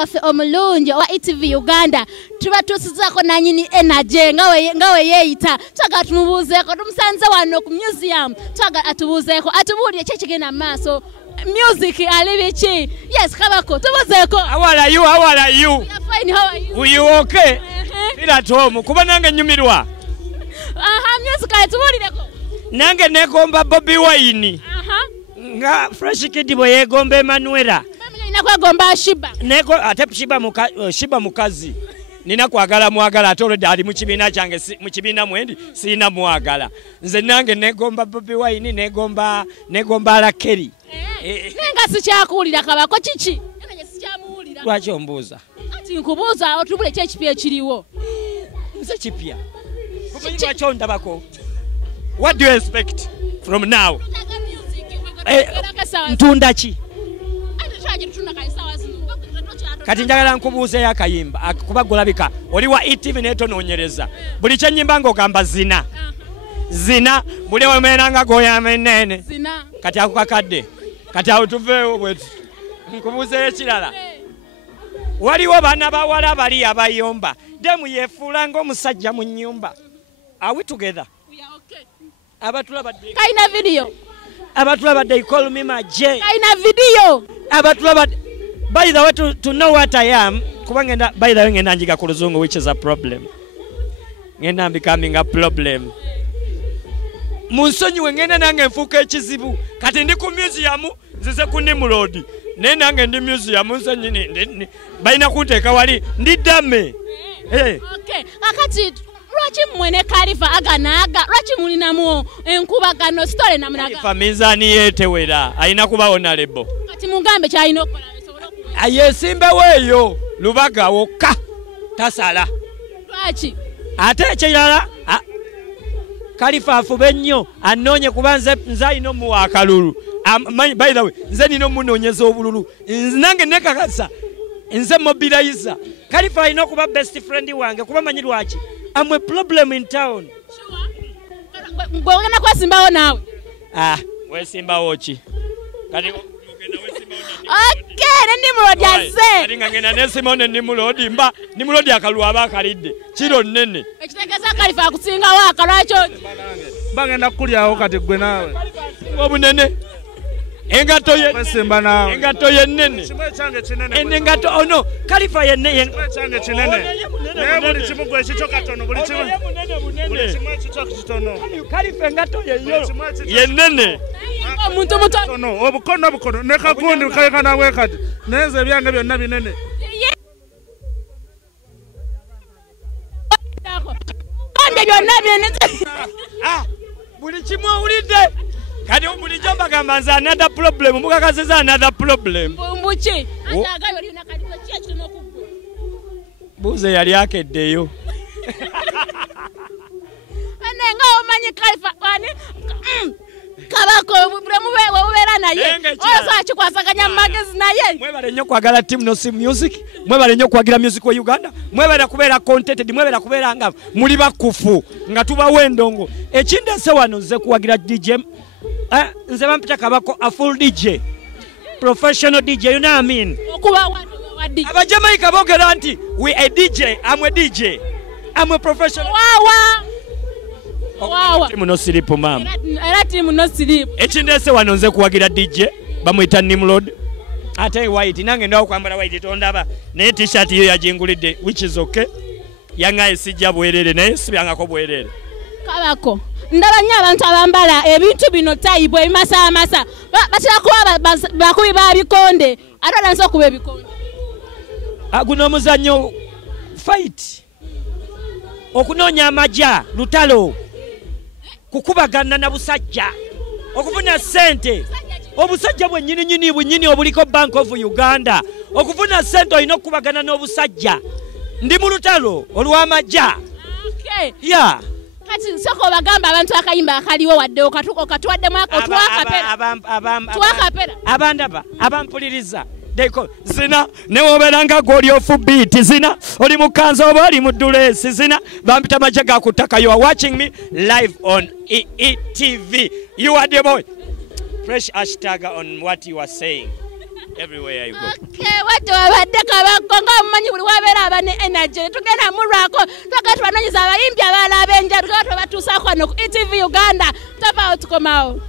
waffe omulungi wa ETV Uganda tuba tusizako nanyini energy ngawe yeeyita twaga tumubuuzeeko tumusanze wano ku museum twaga atubuuzeeko atubuulire ki ekigenda mu maaso music ali biki yes Kabako tubuuzeeko. How are you? How are you? We are fine, how are you? Are you okay? Feel at home. Kuba nange nyumirwa. Music atubuulireko. Nange negomba Bobi Wine. Nga Fresh Kid bwe yegomba Emanuela. Nina kwagomba Shiba. Neko ate Shiba mukazi. Nina kwagala mwagala ate olwo ali mu kibiina kyange mu kibiina mwendi sina mwagala. Nze nange negomba Bobi Wine negomba Lakeri. Nenga sikyakuwulira Kabako kiki? Nenga sikyamuwulira. Lwaki ombuuza? Ati nkubuuza otubule ki ekipya ekiriwo. Nze kipya. Lwaki ondabako? What do you expect from now? Ntunda ki? Kati njagala nkubuuze yakayimba kuba gulabika oli wa ETV netonoonyereza buli kyenyimba ng'ogamba zina zina buli wemeranga goyama enene zina kati ako kakadde kati awo tuveewo bwetu nkubuuzeyo ekirala waliwo baana bawala bali abayomba demu yeefuula ng'omusajja mu nnyumba. Are we together? Abatulabadde kaina video abatulabadde they call me Maje kaina video abatulabadde. By the way, to know what I am, kubanga by the way ngenda njiga ku luzungu, which is a problem. Ngenda I'm becoming a problem. Munsonyi ngenda nange nfuuka ekizibu. Kati ndi ku museum nzize ku Nimrod. Ne nange ndi museum munsonyi ni bayina kunteeka wali ndi dame. Okay. Akati lwaki mwene Khalifa aganaaga lwaki mulinamu enkubagano story namunaga. Khalifa mizani yetewera ayina kuba honorable. Kati mugambe kyalina okukola. Ayesimbe weeyo lubaga wokka tasala. Lwaki? Ate ekirala Khalifa afube nnyo anoonye kuba nze alina omuwa akalulu. By the way nze nina omunoonyeza obululu nange nekakasa nze mobilizer. Khalifa alina okuba best friend wange kuba manyi lwaki I'm a problem in town. Gwe ogenda kwesimbawo naawe? Wesimbawo ki? Kati okay, Nimrod yazze. Kati nga ngenda nesimone Nimrod mba Nimrod akalu aba akalidde kiro nnene. Ekitegeeza Khalifa akusingawo akalwaki oki? Bagenda kulyawo kati gwe naawe. Obunene. Engato ye. Wesimba naawe. Engato ye nnene. Kimwe kyange kinene. Engato ono Khalifa ye nnene. Kimwe kyange kinene. Naye buli kimu gwe ekikyo katono buli kimu. Buli kimu ekikyo kitono. Khalifa engato ye nnene. Omuntu mutono. Obukono ne kagundi kayika nawe kati. Neze byange byonna binene. Konde byonna binene. Buli kimu owulidde. Kati buli jomba gamba nze another problem mukakasiza another problem. Mbuki. Atagayo oli na Khalifa ki ekirina okuggwa. Buuze yali akeddeyo. Anenga omanyi Khalifa wani Kabako bubeera naye oso akikwasaganya magezi naye. Mwebale nnyo kwagala Team Nosi Music, mwebale nnyo kwagira music wa Uganda, mwebale kubeera contented, mwebale kubeera nga muli bakufu nga tubawa endongo. Ekindese wano nze kuwagira DJ nze bampita Kabako a full DJ, professional DJ, you know what I mean? Okuba wa DJ. Abajamaika boogera nti we a DJ, I'm a DJ, I'm a professional. Wow. Team No Sleep mama. Era Team No Sleep. Ekindese wano nze kuwagira DJ bamuyita Nimrod. Ate white nange ndawo kwambala white tondaba ne t-shirt yo yajingulidde which is okay. Yangaye sijja bwerere naye sibyangako bwerere. Kabako. Ndaba nnyo abantu abambala ebintu bino tayibwe ebimasa batira kuba bakubi ba bikonde ate danso kuba ebikonde. Guno omuzannyo fight. Okunoonya amajja lutalo. Kukubagana na busajja okufuna sente obusajja bwennyini obuliko Bank of Uganda okufuna sente olina okubagana n'obusajja ndi mu lutalo olw'amajja. Okay. Yeah. Kati soko bagamba abantu akayimba akaliwo wadde okatwaddemu twakapera abandaba abampuliriza zina newoberanga goli ofu beat zina oli mukanza oba oli mudulesi zina bampita maje ga kutaka. You are watching me live on ETV. You are the boy. Fresh hashtag on what you are saying. everywhere I go. Okay, watu wabadde kabako nga mumanyi buli wabeera abane energy tugenda mulwako twagala tubanonyeza abayimbi abalala ab'enjawulo tugala tubatuusaako wano ku ETV Uganda tapa otukomawo.